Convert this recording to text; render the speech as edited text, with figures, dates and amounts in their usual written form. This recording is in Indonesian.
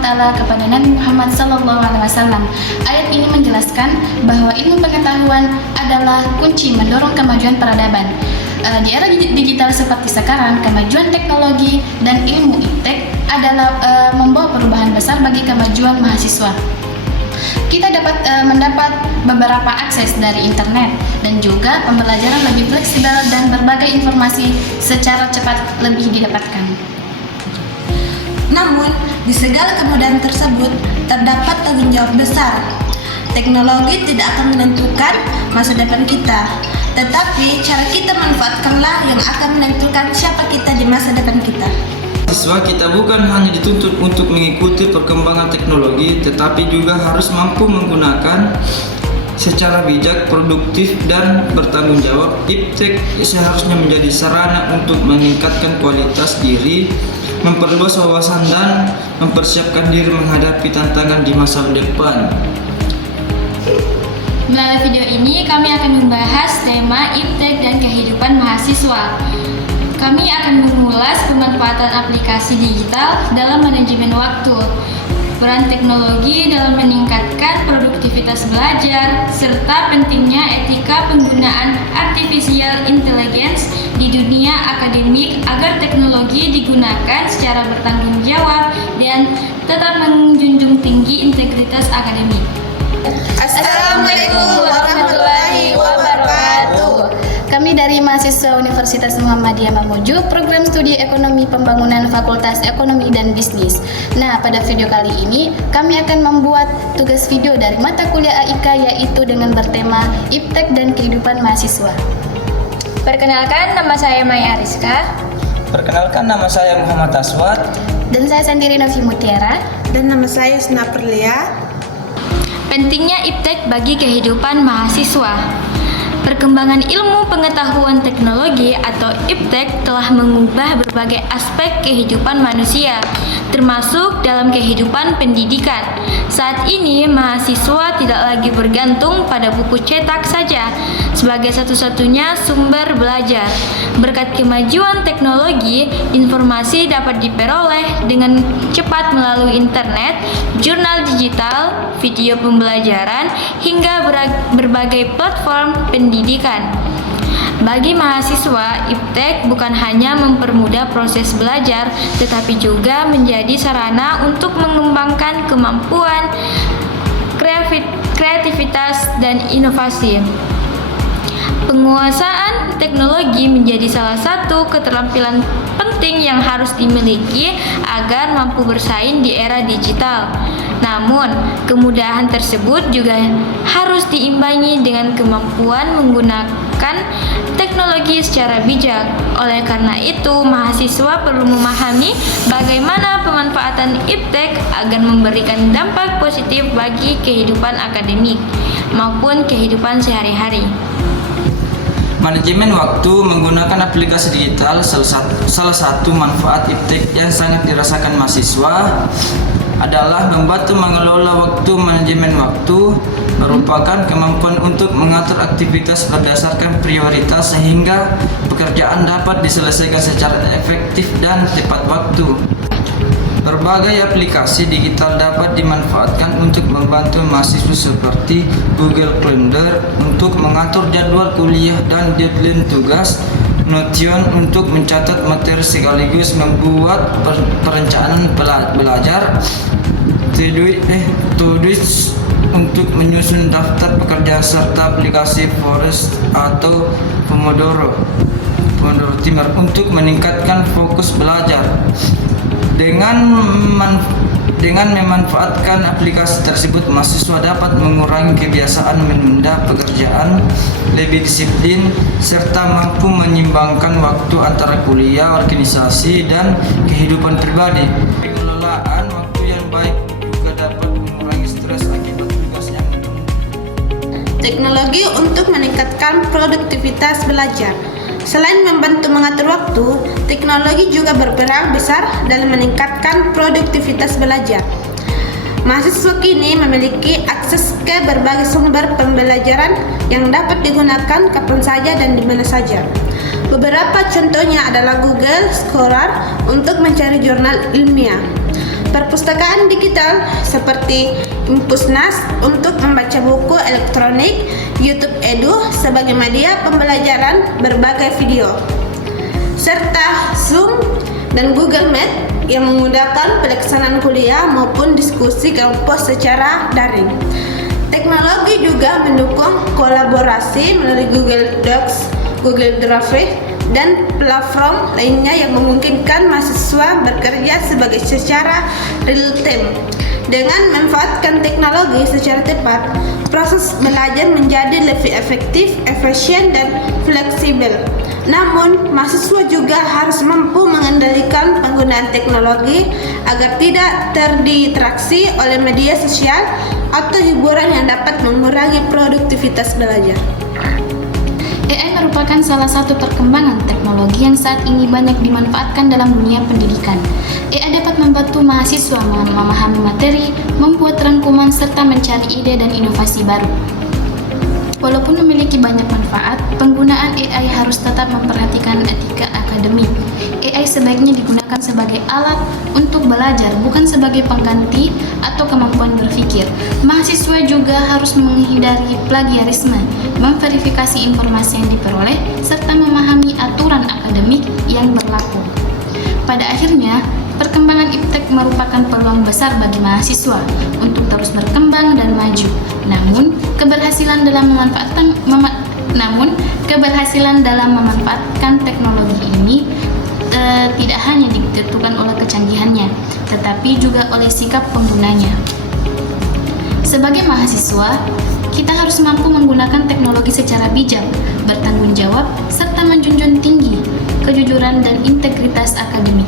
Taala kepada Nabi Muhammad SAW. Ayat ini menjelaskan bahwa ilmu pengetahuan adalah kunci mendorong kemajuan peradaban. Di era digital seperti sekarang, kemajuan teknologi dan ilmu iptek adalah membawa perubahan besar bagi kemajuan mahasiswa. Kita dapat mendapat beberapa akses dari internet dan juga pembelajaran lebih fleksibel dan berbagai informasi secara cepat lebih didapatkan. Namun, di segala kemudahan tersebut terdapat tanggung jawab besar. Teknologi tidak akan menentukan masa depan kita, tetapi cara kita manfaatkanlah yang akan menentukan siapa kita di masa depan kita. Siswa kita bukan hanya dituntut untuk mengikuti perkembangan teknologi, tetapi juga harus mampu menggunakan secara bijak, produktif, dan bertanggung jawab. Iptek seharusnya menjadi sarana untuk meningkatkan kualitas diri, memperluas wawasan, dan mempersiapkan diri menghadapi tantangan di masa depan. Melalui video ini, kami akan membahas tema iptek dan kehidupan mahasiswa. Kami akan mengulas pemanfaatan aplikasi digital dalam manajemen waktu, peran teknologi dalam meningkatkan produktivitas belajar, serta pentingnya etika penggunaan artificial intelligence di dunia akademik agar teknologi digunakan secara bertanggung jawab dan tetap menjunjung tinggi integritas akademik. Assalamualaikum warahmatullahi wabarakatuh. Kami dari mahasiswa Universitas Muhammadiyah Mamuju, program studi ekonomi pembangunan Fakultas Ekonomi dan Bisnis. Nah, pada video kali ini kami akan membuat tugas video dari mata kuliah AIK, yaitu dengan bertema iptek dan kehidupan mahasiswa. Perkenalkan, nama saya Maya Ariska. Perkenalkan, nama saya Muhammad Aswad. Dan saya Sandiri Novi Mutiara. Dan nama saya Sna Perlia. Pentingnya iptek bagi kehidupan mahasiswa. Perkembangan ilmu pengetahuan teknologi atau iptek telah mengubah berbagai aspek kehidupan manusia, termasuk dalam kehidupan pendidikan. Saat ini, mahasiswa tidak lagi bergantung pada buku cetak saja sebagai satu-satunya sumber belajar. Berkat kemajuan teknologi, informasi dapat diperoleh dengan cepat melalui internet, jurnal digital, video pembelajaran, hingga berbagai platform pendidikan. Bagi mahasiswa, iptek bukan hanya mempermudah proses belajar, tetapi juga menjadi sarana untuk mengembangkan kemampuan, kreativitas, dan inovasi. Penguasaan teknologi menjadi salah satu keterampilan penting yang harus dimiliki agar mampu bersaing di era digital. Namun, kemudahan tersebut juga harus diimbangi dengan kemampuan menggunakan teknologi secara bijak. Oleh karena itu, mahasiswa perlu memahami bagaimana pemanfaatan iptek agar memberikan dampak positif bagi kehidupan akademik maupun kehidupan sehari-hari. Manajemen waktu menggunakan aplikasi digital salah satu manfaat iptek yang sangat dirasakan mahasiswa adalah membantu mengelola waktu. Manajemen waktu merupakan kemampuan untuk mengatur aktivitas berdasarkan prioritas sehingga pekerjaan dapat diselesaikan secara efektif dan tepat waktu. Berbagai aplikasi digital dapat dimanfaatkan untuk membantu mahasiswa seperti Google Calendar untuk mengatur jadwal kuliah dan deadline tugas, Notion untuk mencatat materi sekaligus membuat perencanaan belajar, Todoist untuk menyusun daftar pekerjaan, serta aplikasi Forest atau Pomodoro Timer untuk meningkatkan fokus belajar. Dengan memanfaatkan aplikasi tersebut, mahasiswa dapat mengurangi kebiasaan menunda pekerjaan, lebih disiplin, serta mampu menyimbangkan waktu antara kuliah, organisasi, dan kehidupan pribadi. Pengelolaan waktu yang baik juga dapat mengurangi stres akibat tugas yang menumpuk. Teknologi untuk meningkatkan produktivitas belajar. Selain membantu mengatur waktu, teknologi juga berperan besar dalam meningkatkan produktivitas belajar. Mahasiswa kini memiliki akses ke berbagai sumber pembelajaran yang dapat digunakan kapan saja dan di mana saja. Beberapa contohnya adalah Google Scholar untuk mencari jurnal ilmiah, perpustakaan digital seperti Impusnas untuk membaca buku elektronik, YouTube Edu sebagai media pembelajaran berbagai video, serta Zoom dan Google Meet yang memudahkan pelaksanaan kuliah maupun diskusi kelompok secara daring. Teknologi juga mendukung kolaborasi melalui Google Docs, Google Drive, dan platform lainnya yang memungkinkan mahasiswa bekerja secara real time. Dengan memanfaatkan teknologi secara tepat, proses belajar menjadi lebih efektif, efisien, dan fleksibel. Namun, mahasiswa juga harus mampu mengendalikan penggunaan teknologi agar tidak terdistraksi oleh media sosial atau hiburan yang dapat mengurangi produktivitas belajar. AI merupakan salah satu perkembangan teknologi yang saat ini banyak dimanfaatkan dalam dunia pendidikan. AI dapat membantu mahasiswa memahami materi, membuat rangkuman, serta mencari ide dan inovasi baru. Walaupun memiliki banyak manfaat, penggunaan AI harus tetap memperhatikan etika akademik. AI sebaiknya digunakan sebagai alat untuk belajar, bukan sebagai pengganti atau kemampuan berpikir. Mahasiswa juga harus menghindari plagiarisme, memverifikasi informasi yang diperoleh, serta memahami aturan akademik yang berlaku. Pada akhirnya, perkembangan iptek merupakan peluang besar bagi mahasiswa untuk terus berkembang dan maju. Namun, keberhasilan dalam memanfaatkan teknologi ini tidak hanya ditentukan oleh kecanggihannya, tetapi juga oleh sikap penggunanya. Sebagai mahasiswa, kita harus mampu menggunakan teknologi secara bijak, bertanggung jawab, serta menjunjung tinggi kejujuran dan integritas akademik.